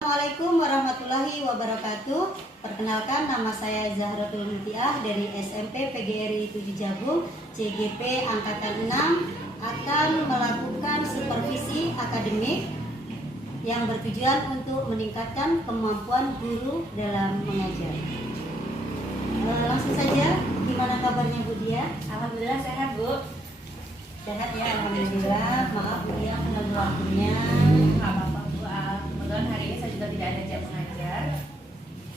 Assalamualaikum warahmatullahi wabarakatuh. Perkenalkan, nama saya Zahratul Mutiah dari SMP PGRI 7 Jabung CGP Angkatan 6 akan melakukan supervisi akademik yang bertujuan untuk meningkatkan kemampuan guru dalam mengajar. Langsung saja, gimana kabarnya Bu Dia? Alhamdulillah sehat, Bu. Sehat ya, alhamdulillah. Maaf Bu Dia, mengganggu waktunya. Nggak apa-apa, Bu. Kebetulan hari ini saya juga tidak ada jam mengajar.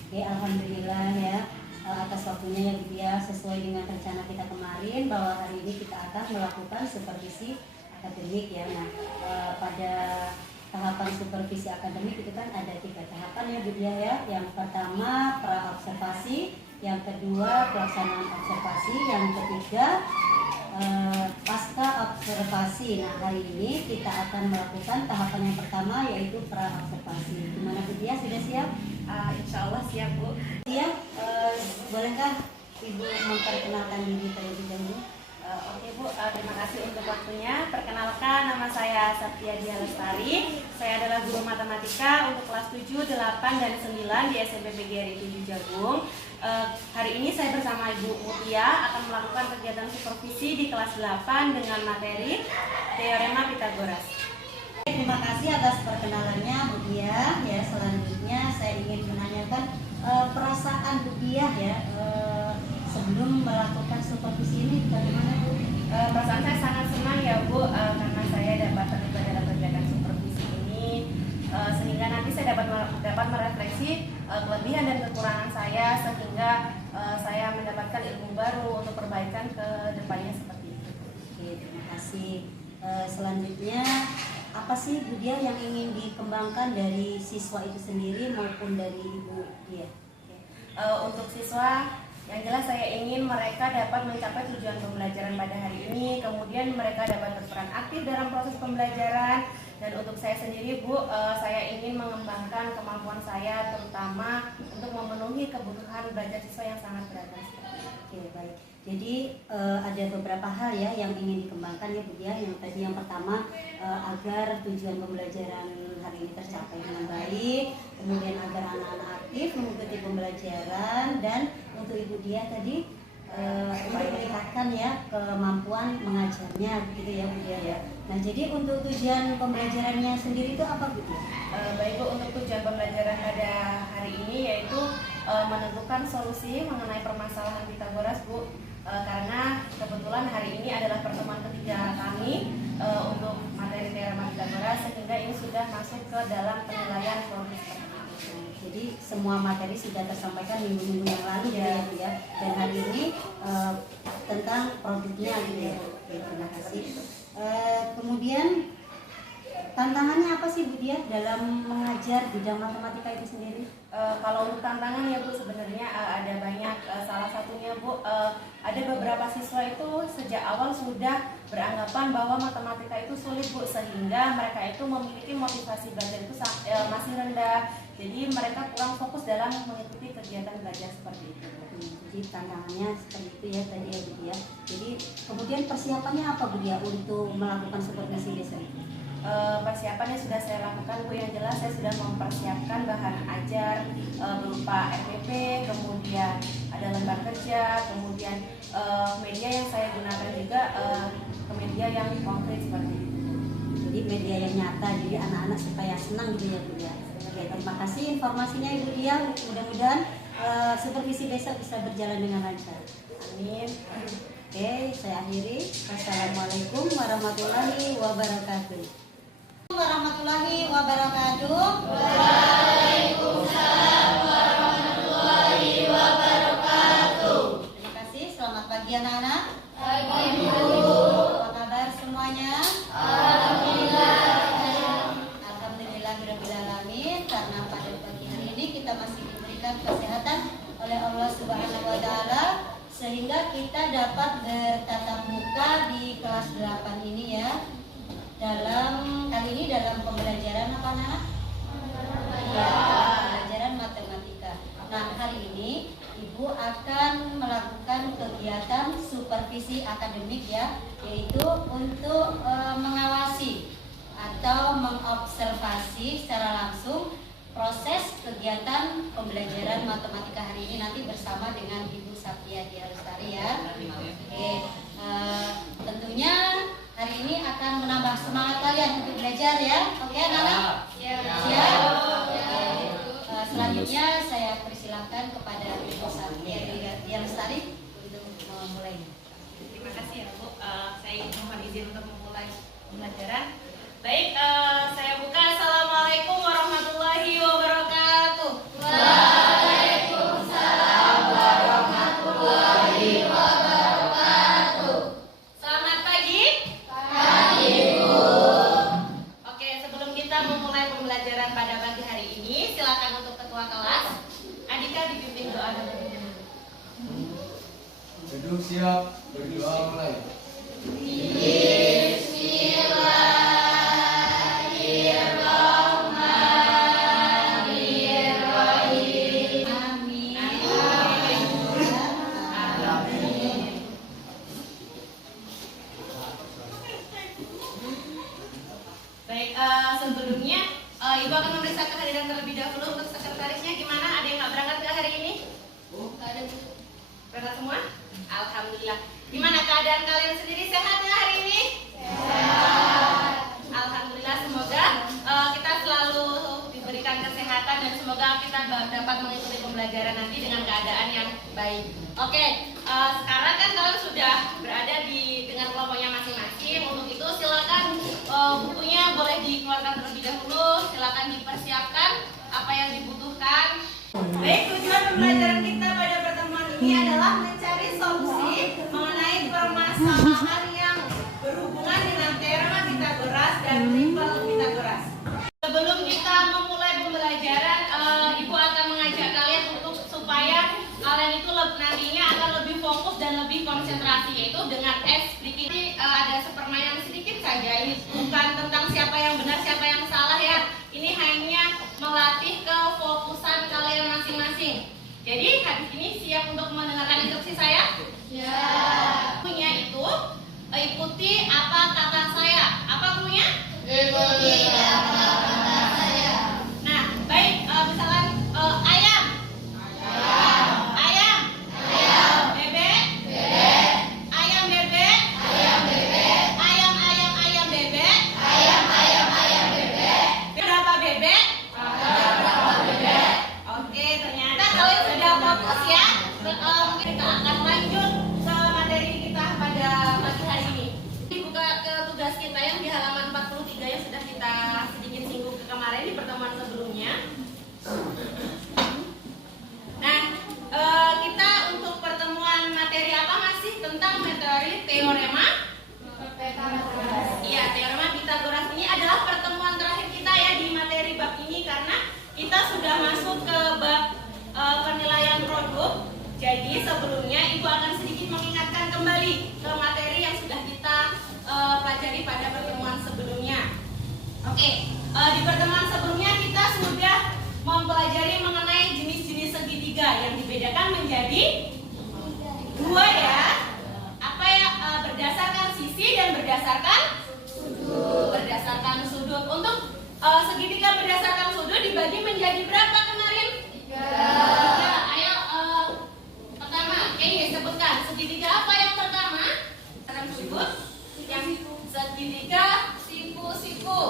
Oke, alhamdulillah ya atas waktunya ya Bu Dia. Sesuai dengan rencana kita kemarin bahwa hari ini kita akan melakukan supervisi akademik ya. Nah, pada tahapan supervisi akademik itu kan ada 3 tahapan ya Bu Dia ya. Yang pertama pra-observasi, yang kedua pelaksanaan observasi, yang ketiga pasca observasi. Nah, hari ini kita akan melakukan tahapan yang pertama yaitu pra-observasi. Gimana Bu Dia, sudah siap? Insya Allah siap, Bu. Siap. Bolehkah Ibu memperkenalkan diri terlebih dahulu? Oke, Bu. Terima kasih untuk waktunya. Perkenalkan, nama saya Satya Dia Lestari. Saya adalah guru matematika untuk kelas 7, 8, dan 9 di SMP PGRI 7 Jabung. Hari ini saya bersama Ibu Mutia akan melakukan kegiatan supervisi di kelas 8 dengan materi Teorema Pitagoras. Terima kasih atas perkenalannya Bu Dia. Ya, selanjutnya saya ingin menanyakan perasaan Bu Dia ya sebelum melakukan supervisi ini bagaimana Bu? Perasaan saya sangat senang ya, Bu, karena saya dapat terlibat dalam kegiatan supervisi ini, sehingga nanti saya dapat merefleksi kelebihan dan kekurangan saya, sehingga saya mendapatkan ilmu baru untuk perbaikan ke depannya seperti itu. Oke, terima kasih. Selanjutnya apa sih Bu Dia yang ingin dikembangkan dari siswa itu sendiri maupun dari Ibu Dia? Untuk siswa, yang jelas saya ingin mereka dapat mencapai tujuan pembelajaran pada hari ini, kemudian mereka dapat berperan aktif dalam proses pembelajaran. Dan untuk saya sendiri, Bu, saya ingin mengembangkan kemampuan saya terutama untuk memenuhi kebutuhan belajar siswa yang sangat beragam. Oke, baik. Jadi ada beberapa hal ya yang ingin dikembangkan ya Bu Dia. Yang pertama agar tujuan pembelajaran hari ini tercapai dengan baik, kemudian agar anak-anak aktif mengikuti pembelajaran, dan untuk Ibu Dia tadi untuk meningkatkan ya kemampuan mengajarnya gitu ya Bu Dia ya. Nah, jadi untuk tujuan pembelajarannya sendiri itu apa Bu Dia? Baik, Bu, untuk tujuan pembelajaran pada hari ini yaitu menentukan solusi mengenai permasalahan Pitagoras, Bu. Karena kebetulan hari ini adalah pertemuan ketiga kami untuk materi teorema Pitagoras, sehingga ini sudah masuk ke dalam penilaian kelompok. Jadi semua materi sudah tersampaikan minggu-minggu yang lalu ya Bu ya. Dan hari ini tentang produknya gitu ya. Oke, terima kasih. Kemudian tantangannya apa sih Bu Dia dalam mengajar bidang matematika itu sendiri? Kalau untuk tantangan ya Bu, sebenarnya ada banyak. Salah satunya, Bu, ada beberapa siswa itu sejak awal sudah beranggapan bahwa matematika itu sulit, Bu, sehingga mereka itu memiliki motivasi belajar itu masih rendah. Jadi mereka kurang fokus dalam mengikuti kegiatan belajar seperti itu. Jadi tantangannya seperti itu ya tadi ya Bu Dia. Jadi kemudian persiapannya apa Bu Dia untuk melakukan supervisi besok? Persiapannya sudah saya lakukan, Bu. Yang jelas saya sudah mempersiapkan bahan ajar berupa RPP, kemudian ada lembar kerja, kemudian media yang saya gunakan juga ke media yang konkret seperti itu. Jadi media yang nyata, jadi anak-anak supaya senang gitu ya Bu Dia. Oke, terima kasih informasinya Ibu Dia. Mudah-mudahan supervisi besok bisa berjalan dengan lancar. Amin. Oke, saya akhiri. Assalamualaikum warahmatullahi wabarakatuh. Warahmatullahi wabarakatuh. Waalaikumsalam warahmatullahi wabarakatuh. Terima kasih. Selamat pagi anak-anak. Pagi Bu. Apa kabar semuanya? Alhamdulillah. Alhamdulillahirobbilalamin. Karena pada pagi hari ini kita masih diberikan kesehatan oleh Allah Subhanahu Wa Taala, sehingga kita dapat bertatap muka di kelas 8 ini ya. Kali ini dalam pembelajaran apa anak? Ya, pembelajaran matematika. Nah, hari ini Ibu akan melakukan kegiatan supervisi akademik ya, yaitu untuk mengawasi atau mengobservasi secara langsung proses kegiatan pembelajaran matematika hari ini nanti bersama dengan Ibu Saptia Diah Lestari ya. Oke, tentunya hari ini akan menambah semangat kalian untuk belajar ya. Oke, anak-anak? Siap? Selanjutnya saya persilahkan kepada Ibu Saptia Diah Lestari untuk memulai. Terima kasih ya Bu. Saya mohon izin untuk memulai pembelajaran. Baik, saya buka. Assalamualaikum warahmatullahi wabarakatuh. Waalaikumsalam warahmatullahi wabarakatuh. Selamat pagi. Pagi, Bu. Oke, sebelum kita memulai pembelajaran pada pagi hari ini, silakan untuk ketua kelas Adika dipimpin doa terlebih dahulu. Duduk siap, berdoa mulai. Bismillahirrahmanirrahim. Amin. Baik, sebelumnya Ibu akan memeriksa kehadiran terlebih dahulu untuk sekretarisnya. Gimana? Ada yang nggak berangkat ke hari ini? Nggak ada. Berangkat semua? Alhamdulillah. Gimana keadaan kalian sendiri, sehat ya hari ini? Sehat. Alhamdulillah, semoga kita selalu diberikan kesehatan dan semoga kita dapat mengikuti pembelajaran nanti dengan keadaan yang baik. Oke, sekarang kan kalian sudah berada dengan kelompoknya masing-masing. Untuk itu silakan bukunya boleh dikeluarkan terlebih dahulu. Silakan dipersiapkan apa yang dibutuhkan. Baik, tujuan pembelajaran kita pada pertemuan ini adalah mencari solusi mengenai permasalahan yang berhubungan dengan teorema Pitagoras dan triple Pitagoras. Sebelum kita memulai pembelajaran, Ibu akan mengajak kalian untuk supaya kalian itu nantinya akan lebih fokus dan lebih konsentrasi, yaitu dengan speaking. Ada sepermainan sedikit saja. Ini bukan tentang siapa yang benar, siapa yang salah ya. Ini hanya melatih kefokusan kalian masing-masing. Jadi habis ini siap untuk mendengarkan instruksi saya? Ya. Punya itu ikuti apa kata saya. Apa punya? Ikuti apa kata saya. Nah, baik. Misalkan ayam. Ayam. Bebek. Ayam bebek. Ayam bebek. Berapa bebek? Oke, ternyata kalian sudah fokus ya. Mungkin kita akan lanjut ke materi kita pada pagi hari ini. Buka ke tugas kita yang di halaman 43 yang sudah kita sedikit singgung ke kemarin di pertemuan sebelumnya. Nah, kita untuk pertemuan materi apa masih tentang materi teorema? Iya, teorema Pitagoras ini adalah pertemuan terakhir kita ya di materi bab ini karena kita sudah masuk ke bab penilaian produk. Jadi sebelumnya Ibu akan sedikit mengingatkan kembali ke materi yang sudah kita pelajari pada pertemuan sebelumnya. Oke, di pertemuan sebelumnya kita sudah mempelajari mengenai jenis-jenis segitiga yang dibedakan menjadi dua ya. Apa ya? Berdasarkan sisi dan berdasarkan sudut. Untuk segitiga berdasarkan sudut dibagi menjadi berapa kemarin? Tiga. Ayo, pertama, ini sebutkan segitiga apa yang pertama? Berdasarkan sudut. Yang segitiga siku-siku.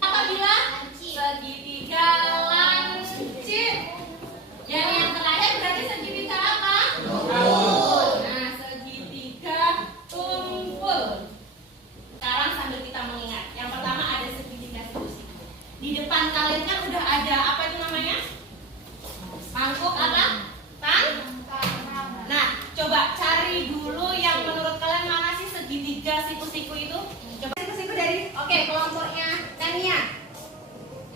Apabila segitiga lancip. Yang terakhir berarti segitiga apa? Nah, segitiga tumpul. Sekarang sambil kita mengingat. Yang pertama ada segitiga siku-siku. Di depan kalian kan udah ada apa itu namanya? Mangkuk apa? Nah, coba cari dulu yang menurut kalian mana sih segitiga siku-siku itu? Coba siku-siku dari kelompoknya Tania.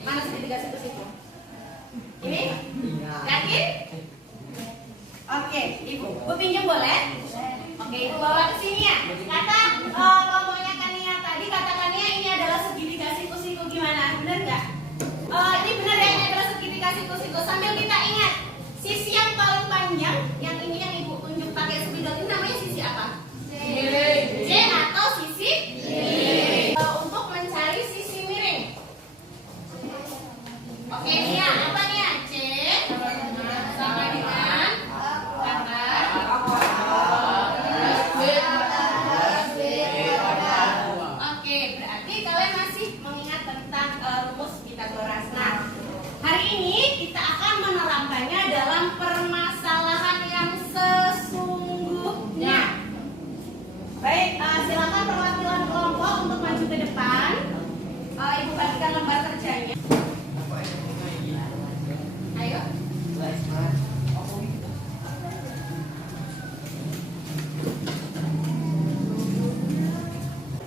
Mana segitiga siku-siku? Ini? Yakin? Oke, Ibu pinjam boleh? Oke, Ibu bawa ke sini ya. Kata kelompoknya Tania tadi, katakannya ini adalah segitiga siku-siku. Gimana? Benar nggak? Ini benar ya, ini adalah segitiga siku-siku. Sambil kita ingat, sisi yang paling panjang, yang ini yang Ibu tunjuk pakai spidol ini namanya sisi apa? C atau sisi miring. Untuk mencari sisi miring. Oke, ini membagikan lembar kerjanya. Ayo.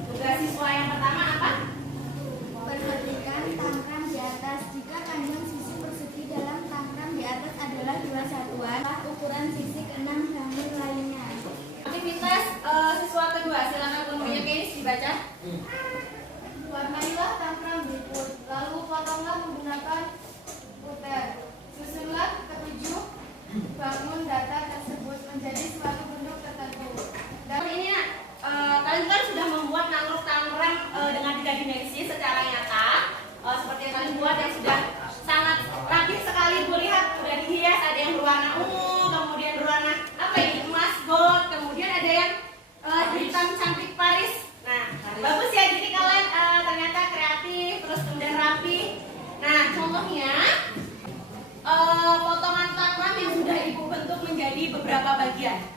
Tugas siswa yang pertama apa? Perhatikan tangkram di atas. Jika panjang sisi persegi dalam tangkram di atas adalah 2 satuan, ukuran sisi ke-6 hamil lainnya. Aktivitas siswa kedua, silakan kelompoknya Keis dibaca. Warnailah tangkram berikut, lalu potonglah menggunakan puter. Susunlah ketujuh bangun data tersebut menjadi suatu bentuk tertentu. Dan ini nak, kalian kan sudah membuat nangruk tangkram dengan 3 dimensi secara nyata, seperti yang kalian buat yang sudah sangat rapi sekali. Bu, lihat sudah dihias, ada yang berwarna ungu, kemudian berwarna apa ini, emas gold, kemudian ada yang hitam cantik Paris. Nah, bagus ya, jadi kalian ternyata kreatif, terus kemudian rapi. Nah, contohnya potongan tangkram yang sudah ibu bentuk menjadi beberapa bagian.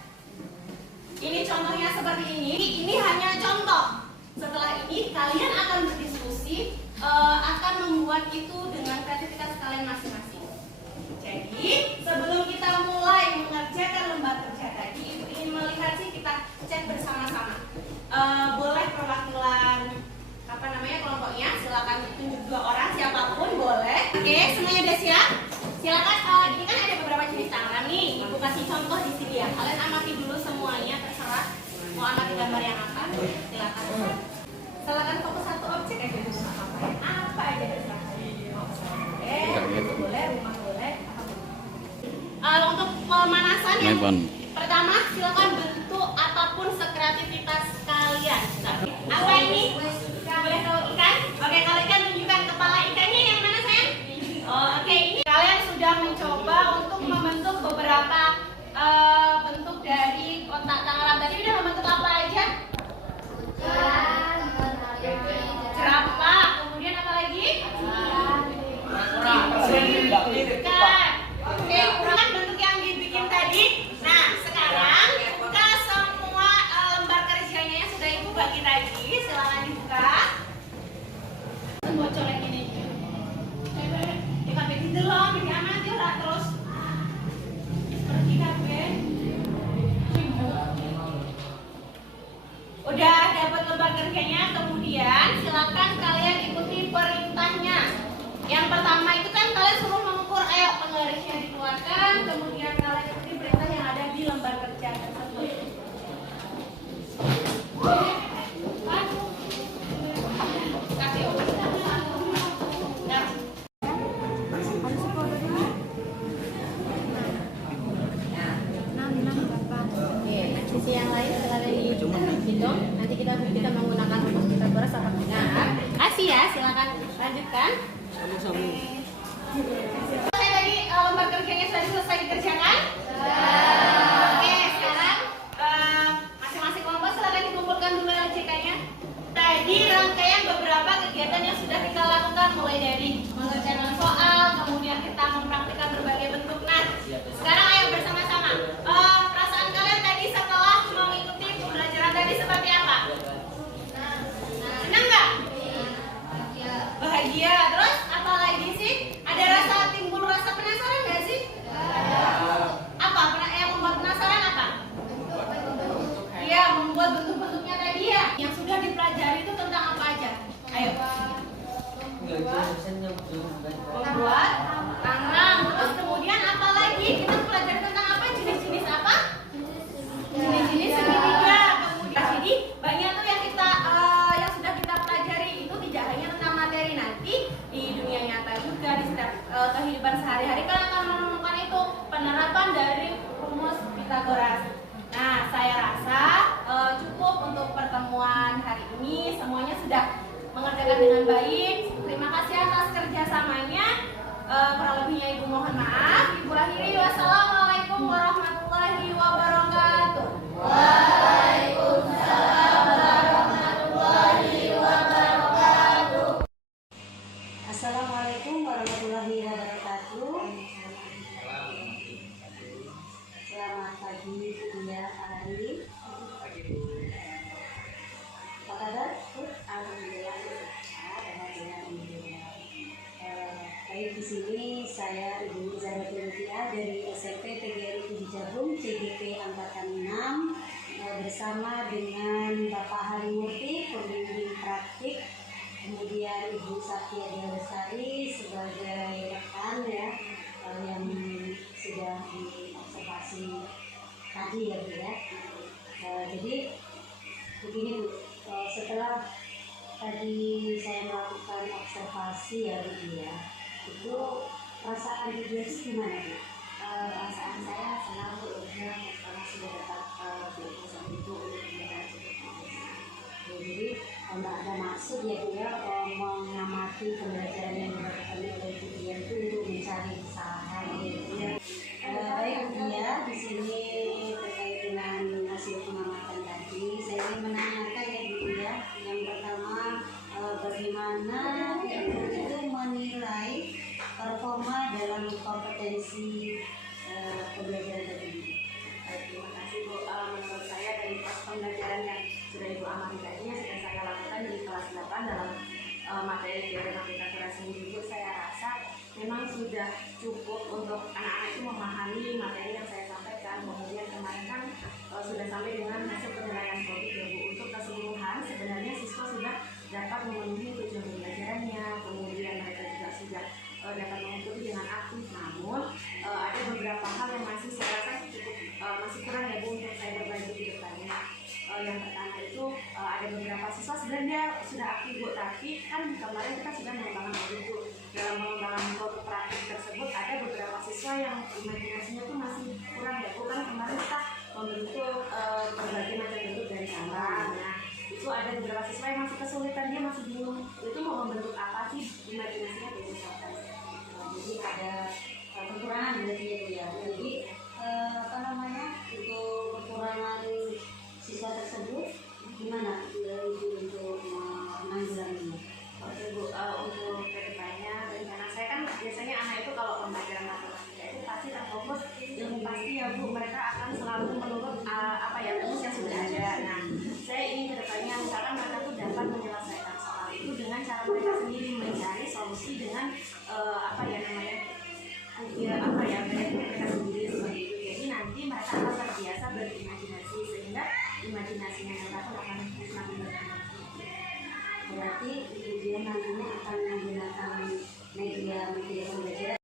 Ini contohnya seperti ini. Ini hanya contoh. Setelah ini kalian akan berdiskusi, akan membuat itu dengan kreativitas kalian masing-masing. Jadi sebelum kita mulai mengerjakan lembar kerja tadi, ibu ingin melihat sih, kita cek bersama-sama. Boleh perwakilan kelompoknya, silakan tunjuk 2 orang, siapapun boleh. Oke, semuanya udah siap? Silakan. Ini kan ada beberapa jenis tangkram nih. Ibu kasih contoh di sini ya. Kalian amati dulu semuanya, terserah mau amati gambar yang apa. Silakan. Silakan fokus satu objek aja dulu, apa aja terserah. Boleh, rumah boleh. Untuk pemanasan yang pertama, silakan bentuk apapun sekreativitas kalian. Apa ini? Boleh tahu ikan? Oke, kalau ikan tunjukkan kepala ikannya yang mana sayang? Oke, ini kalian sudah mencoba untuk membentuk beberapa bentuk dari kotak tangkram. Tadi udah membentuk apa aja? Jerapah, kemudian apa lagi? Ikan. Oke, ukuran bentuk yang dibikin tadi. Nah, sekarang buka semua lembar kerjanya yang sudah ibu bagi tadi. Silakan dibuka. Buat colek ini. Di kafe di delong, di aman dia ora terus. Seperti kafe. Udah dapat lembar kerjanya, kemudian silakan kalian ikuti perintahnya. Yang pertama itu kan kalian suruh mengukur, ayo penggarisnya dikeluarkan, kemudian kalian ikuti perintah yang ada di lembar kerja tersebut. Sisi yang lain setelah dihitung, nanti kita menggunakan rumus kita beras apa tidak. Kasih ya, silakan lanjutkan. Saya tadi lembar kerjanya sudah selesai dikerjakan. Oke, sekarang masing-masing kelompok silakan dikumpulkan dulu LJK-nya. Tadi rangkaian beberapa kegiatan yang sudah kita lakukan, mulai dari mengerjakan soal, kemudian kita mempraktikkan berbagai bentuk. Nah, sekarang ayo bersama-sama. Perasaan kalian tadi setelah mengikuti pembelajaran tadi seperti apa? Senang nggak? Bahagia. Terus apa lagi sih? Ada rasa timbul rasa penasaran nggak sih? Apa? Yang membuat penasaran apa? Iya, membuat bentuk-bentuknya tadi ya. Yang sudah dipelajari itu tentang apa aja? Ayo. Membuat tangkram. Terus kemudian apa lagi? Kita pelajari tentang apa? Jenis-jenis apa? Jenis-jenis segitiga. Kemudian jadi banyak tuh yang sudah kita pelajari, itu tidak hanya tentang materi, nanti di dunia nyata juga, di setiap kehidupan sehari-hari kalian akan menemukan itu penerapan dari rumus Pythagoras. Nah, saya rasa cukup untuk pertemuan hari ini. Semuanya sudah mengerjakan dengan baik. Terima kasih atas kerjasamanya. Kurang lebihnya ibu mohon maaf. Ibu akhiri, wassalamualaikum warahmatullahi wabarakatuh. Waalaikumsalam warahmatullahi wabarakatuh. Assalamualaikum warahmatullahi wabarakatuh. Selamat pagi, Buya, Pak Hari. Apa kabar? Alhamdulillah. CGP Angkatan 6 bersama dengan Bapak Harimurti, pembimbing praktik, kemudian Ibu Satya Dia Lestari sebagai rekan ya yang sudah diobservasi tadi ya Bu ya. Jadi begini Bu, setelah tadi saya melakukan observasi ya Bu ya, itu perasaan Bu Dia gimana Bu? Perasaan saya senang Bu karena sudah dapat diurusan itu untuk kegiatan Jadi nggak ada maksud ya Bu ya mengamati pembelajaran yang dilakukan oleh Bu Dia itu untuk mencari kesalahan gitu ya. Baik Bu Dia, di sini terkait dengan hasil pengamatan tadi, saya ingin menanyakan ya Bu Dia. Yang pertama, bagaimana Ibu itu menilai performa dalam kompetensi pembelajaran tadi? Terima kasih Bu. Menurut saya dari proses pembelajaran yang sudah Ibu amati tadi yang sudah saya lakukan di kelas 8 dalam materi teoretika akurasi ini, Bu, saya rasa memang sudah cukup untuk anak-anak itu memahami materi yang saya sampaikan. Kemudian kemarin kan sudah sampai dengan hasil penilaian COVID ya Bu. Untuk keseluruhan sebenarnya siswa sudah dapat memenuhi tujuan pembelajarannya, kemudian mereka juga sudah dapat mengikuti dengan aktif. Namun ada beberapa hal yang masih saya rasa cukup masih kurang ya Bu untuk saya berbagi di depannya. Yang pertama itu ada beberapa siswa sebenarnya sudah aktif Bu, tapi kan kemarin kita sudah mengembangkan itu. Dalam pengembangan produk praktik tersebut ada beberapa siswa yang imajinasinya tuh masih kurang ya Bu. Kan kemarin kita membentuk berbagai macam bentuk dari gambar. Nah, itu ada beberapa siswa yang masih kesulitan, dia masih bingung itu mau membentuk apa sih, imajinasinya belum sampai. Jadi ada kekurangan berarti ya Bu ya. Jadi untuk kekurangan siswa tersebut gimana Ibu untuk menanggulanginya? Oke Bu, untuk kedepannya rencana saya kan biasanya anak itu kalau pembelajaran matematika itu pasti terfokus ilmu pasti ya Bu, mereka akan selalu menurut rumus yang sudah ada. Nah, saya ingin kedepannya misalkan mereka tuh dapat menyelesaikan soal itu dengan cara mereka sendiri mencari solusi dengan mereka sendiri seperti itu. Jadi nanti mereka akan terbiasa berimajinasi sehingga imajinasinya mereka pun akan semakin berkembang. Berarti Ibu Dia nantinya akan menggunakan media pembelajaran